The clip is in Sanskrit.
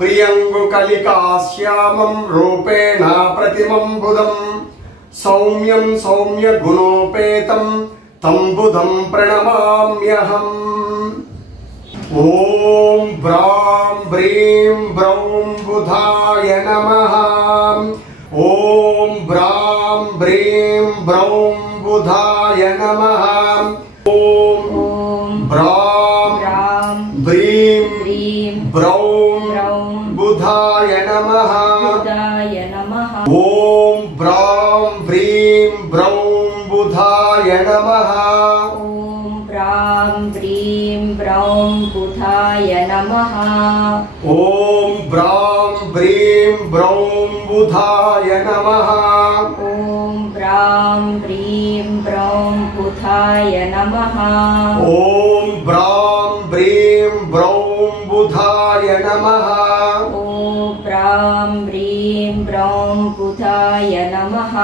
प्रियङ्गुकलिकाश्यामं रूपेण प्रतिमं बुधं सौम्यं सौम्यगुणोपेतं तं बुधं प्रणमाम्यहम्। ॐ ब्रां ब्रीं ब्रौं बुधाय नमः। ॐ ब्रां ब्रीं ब्रौं बुधाय नमः। ॐ ब्रां ब्रीं ब्रौं बुधाय नमः। ॐ ब्रां ब्रीं ब्रौं बुधाय नमः। ॐ ब्रां ब्रीं ब्रौं बुधाय नमः। ॐ ब्रां ब्रीं ब्रौं बुधाय नमः। ॐ ब्रां ब्रीं ब्रौं बुधाय नमः। ॐ ब्रां ब्रीं ब्रौं बुधाय नमः। ॐ ब्रां ब्रीं ब्रौं बुधाय नमः।